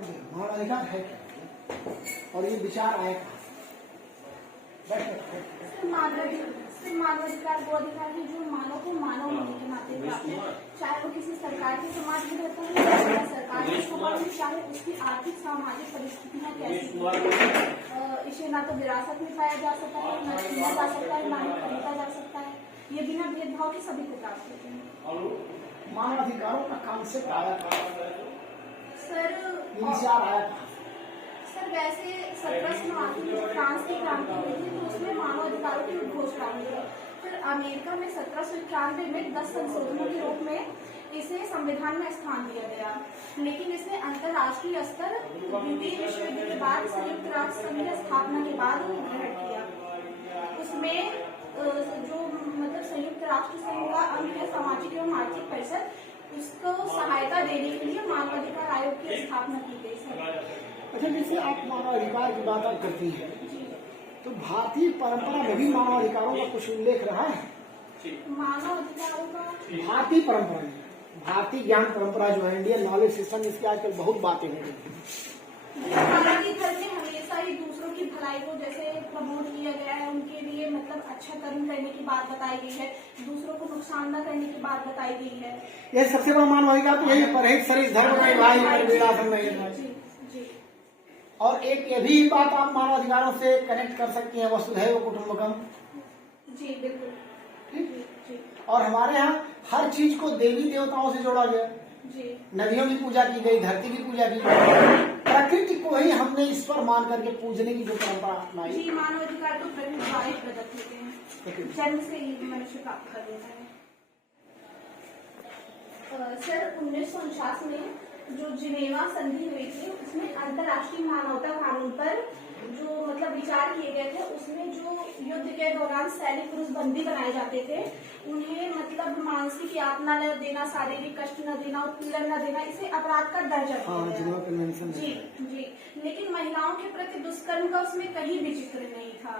मानवाधिकार है क्या और ये विचार आया कहाँ से? मानवाधिकार वो अधिकार है जो मानव को मानव होने के नाते प्राप्त है, चाहे वो किसी सरकार के समाज में रहता है या सरकार के समाज में, चाहे उसकी आर्थिक सामाजिक परिस्थितियाँ कैसी, इसे ना तो विरासत में पाया जा सकता है, ना छीना जा सकता है, ना ही खरीदा जा सकता है। ये बिना भेदभाव के सभी को प्राप्त होते हैं। मानवाधिकारों का कांसेप्ट आया सर विचार आया कहाँ? सर वैसे 1789 में फ्रांस की क्रांति हुई थी तो उसमें मानवाधिकारों की घोषणा हुई है। फिर अमेरिका में 1791 में 10 संशोधनों के रूप में इसे संविधान में स्थान दिया गया, लेकिन इसने अंतर्राष्ट्रीय स्तर द्वितीय विश्व युद्ध के बाद संयुक्त राष्ट्र संघ की स्थापना के बाद ग्रहण किया। उसमें जो मतलब संयुक्त राष्ट्र संघ का अंग है सामाजिक एवं आर्थिक परिषद, उसको सहायता देने के लिए मानवाधिकार आयोग की स्थापना की गई है। अच्छा, जैसे आप मानवाधिकार की बात आप करती हैं तो भारतीय परंपरा में भी मानवाधिकारों का कुछ उल्लेख रहा है? मानवाधिकारों का भारतीय परंपरा में, भारतीय ज्ञान परंपरा जो है इंडियन नॉलेज सिस्टम, इसकी आजकल बहुत बातें हो रही हैं। हालांकि धर्म में हमेशा ही दूसरों की भलाई को जैसे प्रमोट किया गया है, उनके लिए मतलब अच्छा कर्म करने की बात बताई गई है, दूसरों को नुकसान न करने की बात बताई गई है। यह सबसे बड़ा मानवाधिकार तो यही परहेज सरिस धर्म नहीं भाई। और एक ये भी बात आप मानवाधिकारों से कनेक्ट कर सकती हैं, वसुधैव कुटुंबकम। जी बिल्कुल। और हमारे यहाँ हर चीज को देवी देवताओं से जोड़ा गया। जी। नदियों की पूजा की गई, धरती की पूजा की गई, प्रकृति को ही हमने ईश्वर मान करके पूजने की जो परंपरा अपनाई। जी, मानवाधिकार तो प्रकृति द्वारा ही प्रदत्त होते हैं, जन्म से ही मनुष्य प्राप्त कर लेता है। सर 1949 में जो जिनेवा संधि हुई थी उसमें अंतर्राष्ट्रीय मानवता कानून पर जो मतलब विचार किए गए थे, उसमें जो युद्ध के दौरान सैनिक पुरुष बंदी बनाए जाते थे उन्हें मतलब मानसिक यातना न देना, शारीरिक कष्ट न देना, उत्पीड़न न देना, इसे अपराध का दर्जा दिया गया। जी जी। लेकिन महिलाओं के प्रति दुष्कर्म का उसमें कहीं भी जिक्र नहीं था।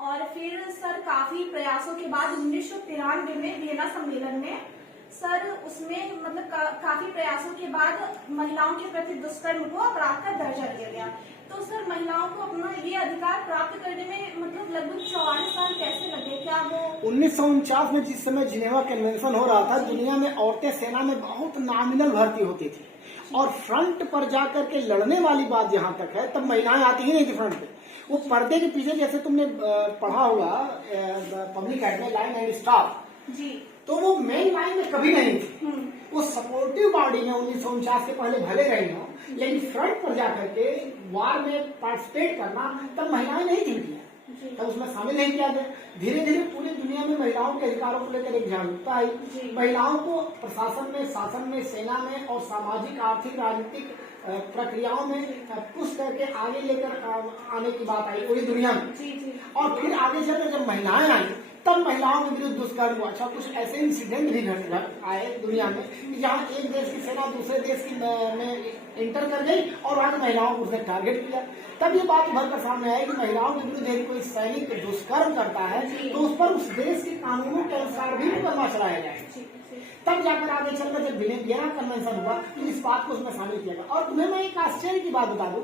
और फिर सर काफी प्रयासों के बाद 1993 में वियना सम्मेलन में सर उसमें मतलब काफी प्रयासों के बाद महिलाओं के प्रति दुष्कर्म को अपराध का दर्जा दिया गया। तो सर महिलाओं को अपना ये अधिकार प्राप्त करने में मतलब लगभग 44 साल कैसे लगे? क्या वो 1949 में जिस समय जिनेवा कन्वेंशन हो रहा था, दुनिया में औरतें सेना में बहुत नॉमिनल भर्ती होती थी और फ्रंट पर जाकर के लड़ने वाली बात जहाँ तक है, तब महिलाएं आती ही नहीं थी फ्रंट पे। वो पर्दे के पीछे, जैसे तुमने पढ़ा होगा पब्लिक एड में लाइन एंड स्टाफ जी, तो वो मेन लाइन में कभी नहीं थी। वो सपोर्टिव बॉडी में 1949 के पहले भले रही हो, लेकिन फ्रंट पर जाकर के वार में पार्टिसिपेट करना तब महिलाएं नहीं थी, तब उसमें शामिल नहीं किया गया। धीरे धीरे पूरी दुनिया में महिलाओं के अधिकारों को लेकर एक जागरूकता आई। महिलाओं को प्रशासन में, शासन में, सेना में और सामाजिक, आर्थिक, राजनीतिक प्रक्रियाओं में पुश करके आगे लेकर आने की बात आई पूरी दुनिया में। और फिर आगे चलकर जब महिलाएं आई तब महिलाओं के विरुद्ध दुष्कर्म हुआ। अच्छा, कुछ ऐसे इंसिडेंट भी घट आए दुनिया में कि जहाँ एक देश की सेना दूसरे देश की में इंटर कर गई और वहां महिलाओं को उसने टारगेट किया। तब ये बात उभर कर सामने आई कि महिलाओं के विरुद्ध यदि कोई सैनिक दुष्कर्म करता है तो उस पर उस देश के कानूनों के अनुसार भी मुकदमा चलाया जाए। तब जाकर आगे चलकर जब वियना कन्वेंशन हुआ तो इस बात को उसमें शामिल किया गया। और तुम्हें मैं एक आश्चर्य की बात बता दूं,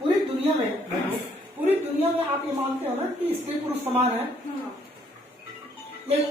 पूरी दुनिया में आप ये मानते हो ना कि स्त्री पुरुष समान है, लेकिन